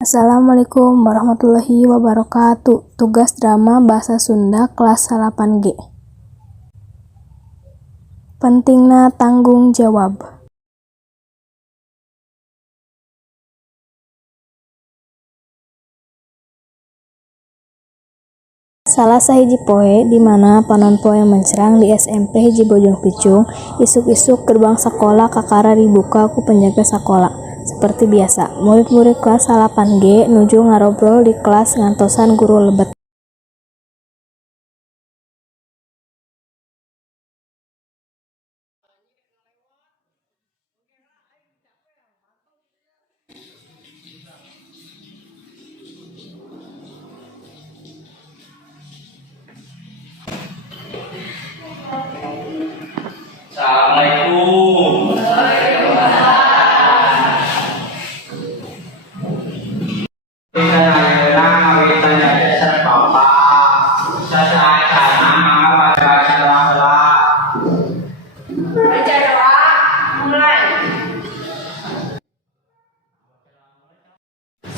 Assalamualaikum warahmatullahi wabarakatuh. Tugas drama Bahasa Sunda kelas 8G. Pentingna tanggung jawab. Salah sahiji poe di mana panon poe mencerang di SMP hiji Bojong Picung, isuk-isuk gerbang sekolah kakara dibuka ku penjaga sekolah. Seperti biasa, murid-murid kelas 8G nuju ngarobrol di kelas ngantosan guru lebet. Assalamualaikum.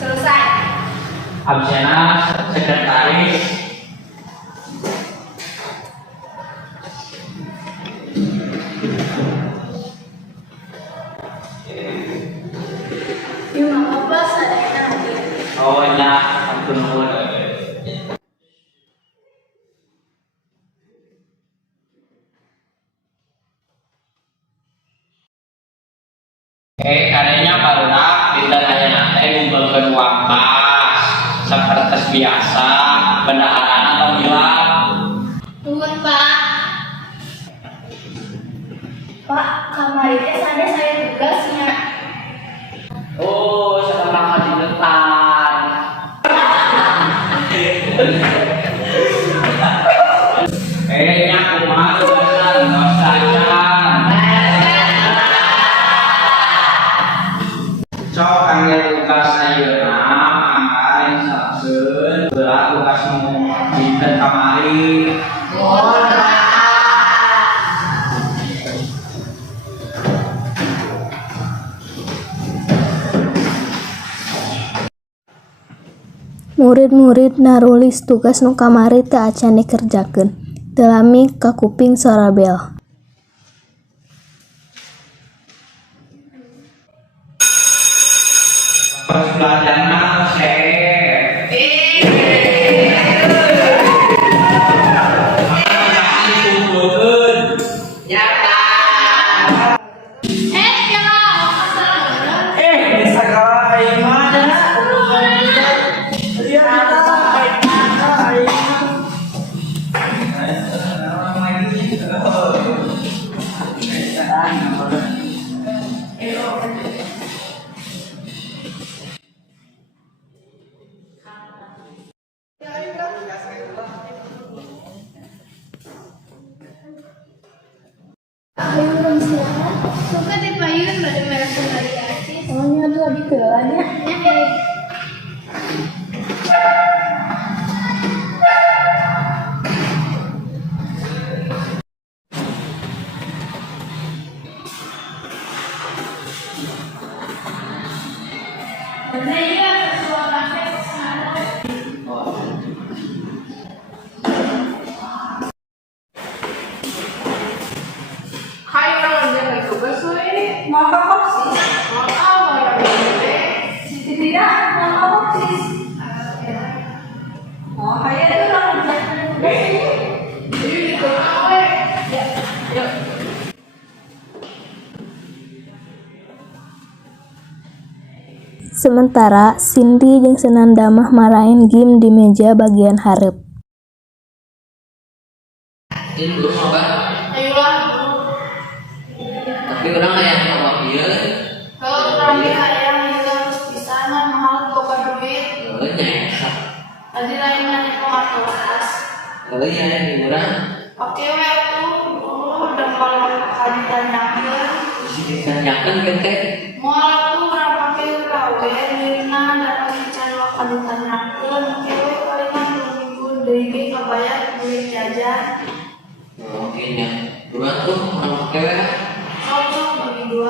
Selesai. Absena sekretaris. Oh ya, ampun nuhun. Karenya barudak dinten ayeuna teh ngumpulkeun uang kas saperti biasa, bendaharana tong hilang. Nuhun, Pak. Pak, kamari teh sade saya tugasnya. Oh, sekarang di depan. Nya kumaha tugasna ngeus sacan. Sok kangge tugas ayeuna mangga sabseun beula tugasmu dinten kamari. Murid-murid narulis tugas nu kamari teu acan dikerjakeun. Teu lami ka kuping suara bel. Pas belajarna seh. Ayun silakan. Suka di payun rada merah kembali asis. Oh nya tuh di keulanya. Sementara Cindy jeung Senanda mah marahin game di meja bagian hareup. Itu sobat. Ayolah. Tapi urang aya ngomong ieu. Kalau kami yang harus di sana mahal boga duit. Heuh nyesa. Tadi lain mana kelas. Heuh ya di urang. Oke we atuh. Udah kalau ditanyakeun. Ditanyakeun ke teh. Moal tuh urang pake gawe dina datang can wakal ditanyakeun. Oke we palingan 2 minggu deui ge kabayar duit jajan. Oke nya. Urang tuh urang pake we. Sok bagi 2.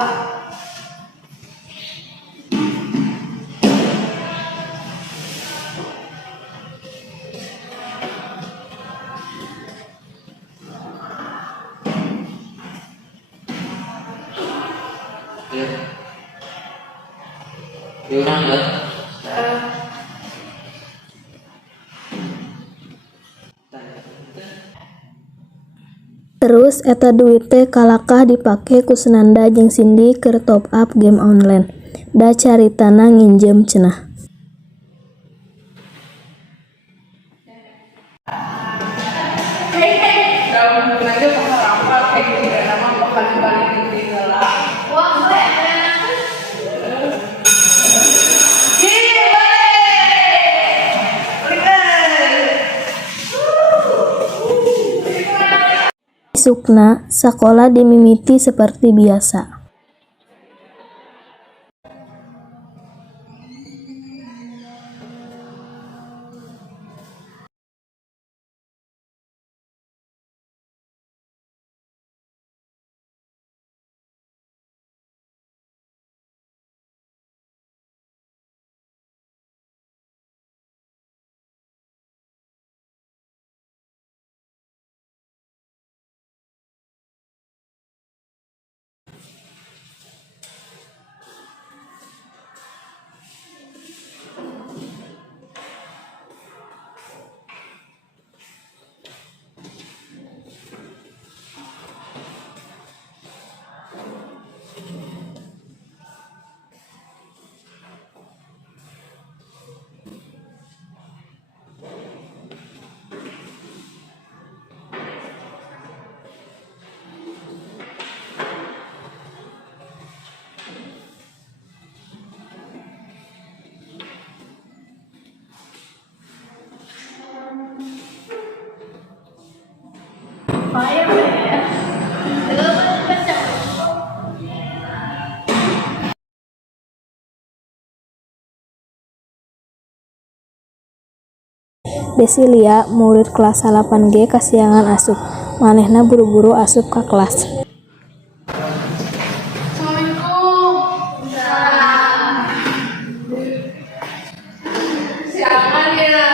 Diurang ya. Eh, Terus eta duit teh kalakah dipake ku Senanda jeung Cindy keur top up game online. Da caritana nginjem cenah. daun naga bakal apa kayak gitu dan nama bakal dibalikin di gelang. Wah, gue Isukna sakola dimimiti seperti biasa. Desilia, murid kelas 8G kasiangan asup. Manehna buru-buru asup ka kelas. Assalamualaikum. Siapa dia?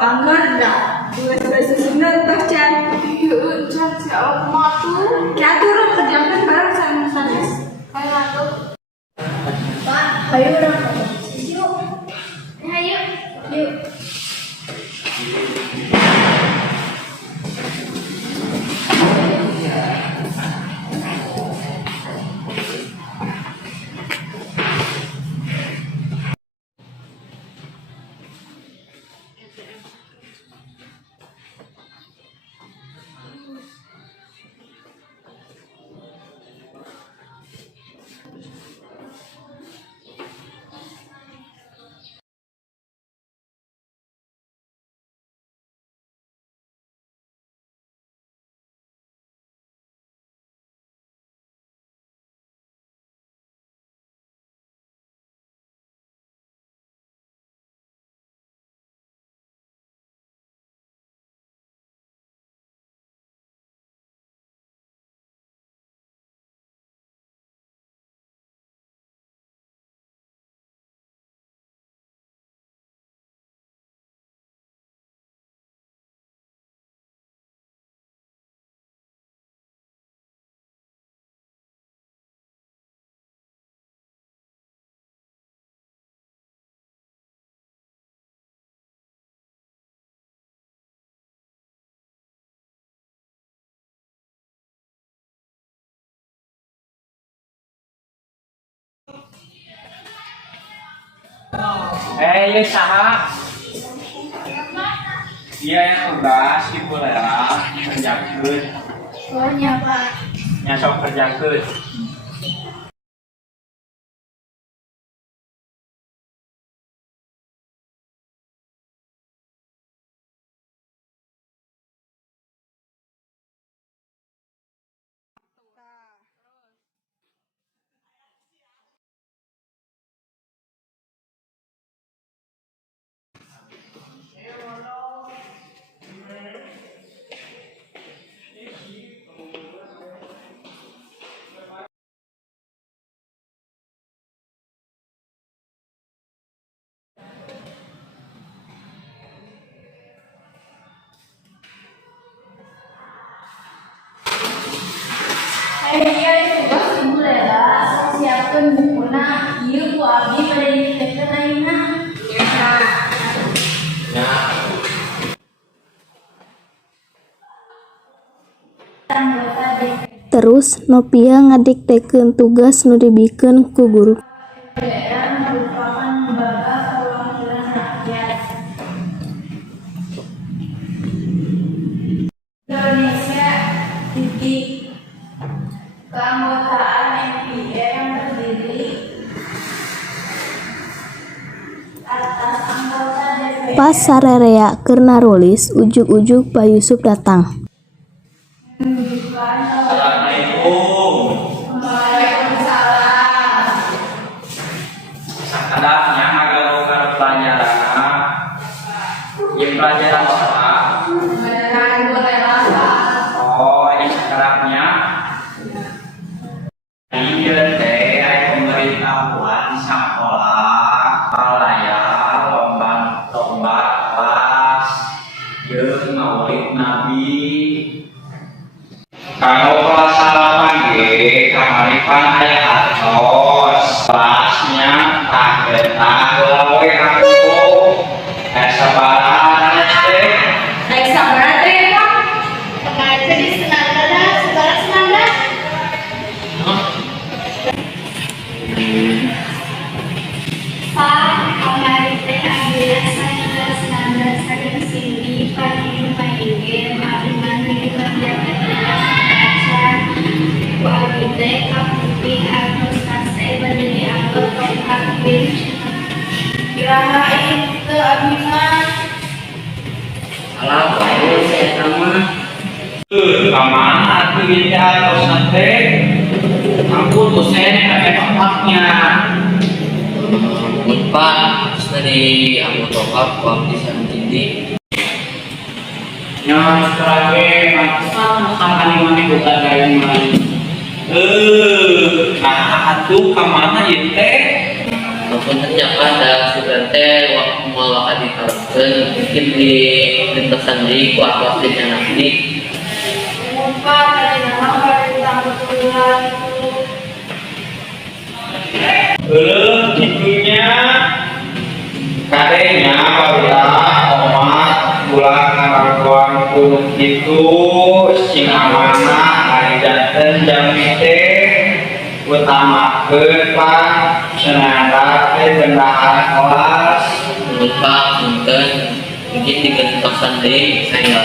Amar dah. Bahasa Sunda tak can. Iya, can siapa matu? Kayak turun kerjakan bareng sama sanes. Kayak matu. Pak, ayo dong. Yuk. Ayo. Yuk. Yuk saha. Iya yang tugas di bolera kerjakeun. Oh, nyapa. Nya sok kerjakeun. Terus Nopia ngadiktekeun tugas nu dibikeun ku guru. Indonesia titik keanggotaan MPM terdiri atas anggota DPR. Pas sarerea keur narulis, ujug-ujug Pak Yusuf datang. Assalamualaikum. Waalaikumsalam. Sakadapnya ngagalukan pelajaran. Ieu pelajaran apa? Beneran boleh lah. Oh, ini sekarangnya. Iya teh, aya pemberitahuan di sekolah, palaya lomba kelas, jeung maulid Nabi. Kalau kelas salaman ge, kamaripan aya atos, kelasnya tak betah gawe aku. Sabaraha SD. Naik sabaraha teh, Pak? Kemarin tadi 19, sekarang 19. Pak, kemarin teh ambil saya 19 hari ke sini, Pak di rumah ingin, Abiman di menjaga acar. Pak teh kaputi harus kasih berdiri angkat tongkat bin. Kirain ke Abiman. Alah, baru saya sama. Kemana tuh ini harus nanti? Aku dosen ada bapaknya. Pak, dari anggota Pak bisa menjadi Yang terakhir, sama nih bukan kayak mana? Nah, atuh kemana ya teh? maupun ternyata ada sudah teh waktu mau akan ditaruhkan mungkin di lintasan di kuat waktunya nanti. Lupa dari nama baru tanggal bulan itu. Gitunya kadenya apabila omat pulang ngaraguan kulit itu sing amanah hari janten jam teh utama ke Pak senada bendahara kelas Lupa mungkin di lintasan di saya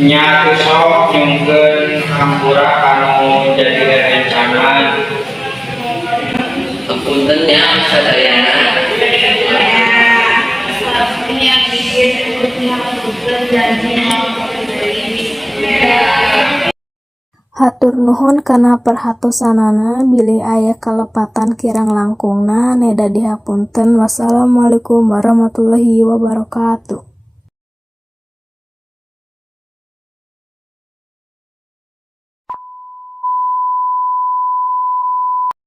nyatu sok nyungkeun hampura kanu jadi rencana. kepuntennya sadayana Ini yang bikin ikutnya bukan janji mau Hatur nuhun kana perhatosanana bilih aya kalepatan kirang langkungna neda dihapunten. Wassalamualaikum warahmatullahi wabarakatuh.